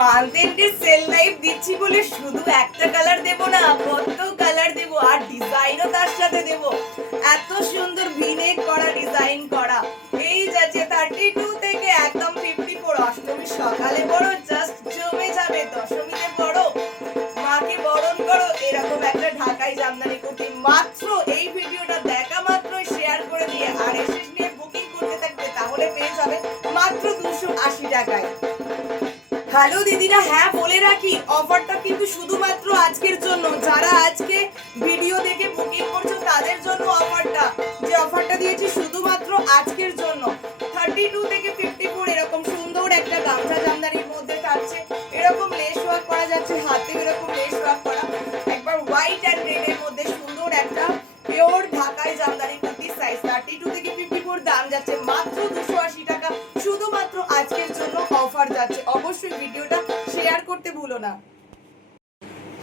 কন্টেন্টের sell life দিচ্ছি বলে শুধু একটা কালার দেব না, কত কালার দেব, আর ডিজাইনও তার সাথে দেব। এত সুন্দর ভিনেক করা, ডিজাইন করা। এই যাচ্ছে 32 থেকে একদম 54। অষ্টমীর সকালে পড়ো, জাস্ট জমে যাবে। দশমীতে পড়ো, মাকে বরণ করো, এরকম একটা ঢাকাই জামদানি কুর্তি মাত্র এই ভিডিওটা দেখা মাত্রই শেয়ার করে দিয়ে আর এসে নিয়ে বুকিং করতে থাকবে, তাহলে পেয়ে যাবে মাত্র 280 টাকায়। হ্যালো দিদিরা, হ্যাঁ বলে রাখি, অফারটা কিন্তু শুধুমাত্র আজকের জন্য। যারা আজকে ভিডিও দেখে বুকিং করছো তাদের জন্য অফারটা, যে অফারটা দিয়েছি শুধুমাত্র আজকের জন্য। 32 থেকে 54 এরকম সুন্দর একটা গামছা জামদানির মধ্যে থাকছে। এরকম লেস ওয়ার্ক করা যাচ্ছে, হাতে এরকম লেস ওয়ার্ক করা, একবার হোয়াইট অ্যান্ড রেড এর মধ্যে সুন্দর একটা পিওর ঢাকাই জামদানি কুর্তি। সাইজ 32 থেকে 54, দাম যাচ্ছে মাত্র 280 টাকা। শুধুমাত্র আজকের জন্য অফার যাচ্ছে। অবশ্যই ভিডিওটা শেয়ার করতে ভুলো না।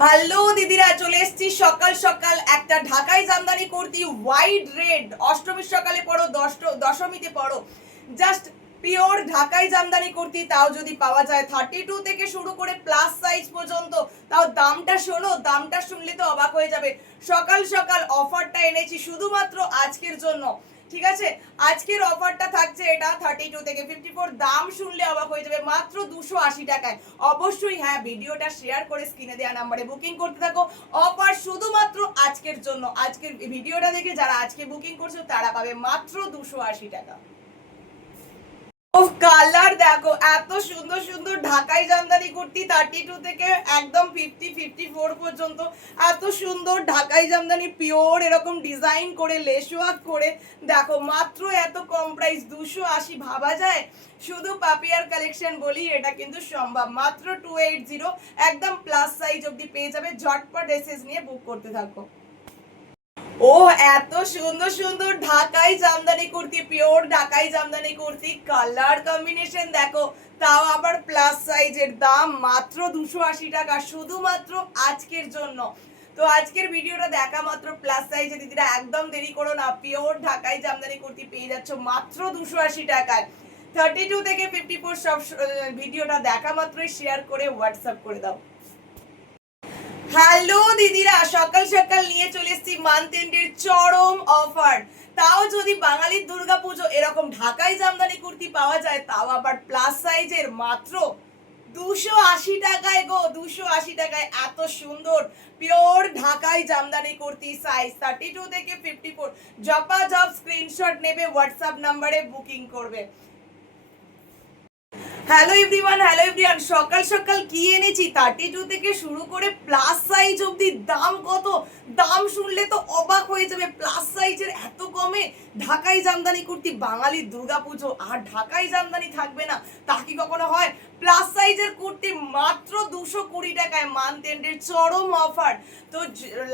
হ্যালো দিদিরা, চলে এসেছি সকাল সকাল একটা ঢাকাই জামদানি কুর্তি হোয়াইট রেড। অষ্টমীর সকালে পড়ো, দশমীতে পড়ো, জাস্ট পিওর ঢাকাই জামদানি কুর্তি, তাও যদি পাওয়া যায় 32 থেকে শুরু করে প্লাস সাইজ পর্যন্ত। তাও দামটা শোনো, দামটা শুনলে তো অবাক হয়ে যাবে। সকাল সকাল অফারটা এনেছি শুধুমাত্র আজকের জন্য, ঠিক আছে? আজকের অফারটা থাকছে এটা 32 থেকে 54, দাম শুনলে অবাক হয়ে যাবে, মাত্র 280 টাকায়। অবশ্যই হ্যাঁ, ভিডিওটা শেয়ার করে স্ক্রিনে দেওয়া নাম্বারে বুকিং করতে থাকো। অফার শুধুমাত্র আজকের জন্য। আজকের ভিডিওটা দেখে যারা আজকে বুকিং করছো তারা পাবে মাত্র 280 টাকা। কালার দেখো, এত সুন্দর সুন্দর ঢাকাই জামদানি কুর্তি 32 থেকে একদম 54 পর্যন্ত। এত সুন্দর ঢাকাই জামদানি পিওর এরকম ডিজাইন করে লেস ওয়ার্ক করে, দেখো মাত্র এত কম প্রাইস 280। ভাবা যায়? শুধু পাপিয়ার কালেকশন বলি, এটা কিন্তু সম্ভব। মাত্র 280, একদম প্লাস সাইজ অবধি পেয়ে যাবে। ঝটপট এসএস নিয়ে বুক করতে থাকো। ও এত সুন্দর সুন্দর ঢাকাই জামদানি কুর্তি, পিওর ঢাকাই জামদানি কুর্তি, কালার কম্বিনেশন দেখো, তাও আবার প্লাস সাইজের, দাম মাত্র 280 টাকা, শুধুমাত্র আজকের জন্য। তো আজকের ভিডিওটা দেখা মাত্র প্লাস সাইজে দিদিরা একদম দেরি করো না, পিওর ঢাকাই জামদানি কুর্তি পেয়ে যাচ্ছ মাত্র 280 টাকায়। 32 থেকে 54 সব ভিডিওটা দেখা মাত্রই শেয়ার করে হোয়াটসঅ্যাপ করে দাও। হ্যালো দিদিরা, সকাল সকাল নিয়ে চলে এসেছি মান্থ এন্ডের চরম অফার। তাও যদি বাঙালির দুর্গাপুজো এরকম ঢাকাই জামদানি কুর্তি পাওয়া যায়, তাও আবার প্লাস সাইজের, মাত্র 280 টাকায় গো, 280 টাকায়। এত সুন্দর পিওর ঢাকাই জামদানি কুর্তি, সাইজ 32 থেকে 54। জপা জব স্ক্রিনশট নেবে, হোয়াটসঅ্যাপ নাম্বারে বুকিং করবে। হ্যালো এভরিওয়ান, সকাল সকাল কি এনেছি 32 থেকে শুরু করে প্লাস সাইজ অবধি। দাম কত, দাম শুনলে তো অবাক হয়ে যাবে। প্লাস সাইজের এত কমে ঢাকাই জামদানি কুর্তি, বাঙালির দুর্গাপুজো আর ঢাকাই জামদানি থাকবে না, তা কি কখনো হয়? প্লাস সাইজের কুর্তি মাত্র 220 টাকায়, মান্থ এন্ডের চরম অফার। তো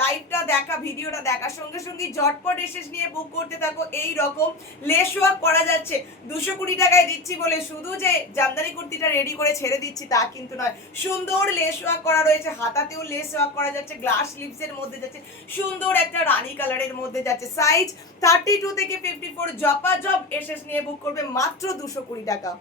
লাইভটা দেখা, ভিডিওটা দেখার সঙ্গে সঙ্গে ঝটপট এসে নিয়ে বুক করতে থাকো। এই রকম লেস ওয়ার্ক করা যাচ্ছে 220 টাকায় দিচ্ছি বলে শুধু যে জামদানি কুর্তিটা রেডি করে ছেড়ে দিচ্ছি তা কিন্তু নয়। সুন্দর লেস ওয়ার্ক করা রয়েছে, হাতাতেও লেস ওয়ার্ক করা যাচ্ছে, গ্লাস লিভসের মধ্যে যাচ্ছে, সুন্দর একটা রানী কালারের মধ্যে যাচ্ছে। সাইজ 32 থেকে 54, জপা জব এসে নিয়ে বুক করবে মাত্র 220 টাকা।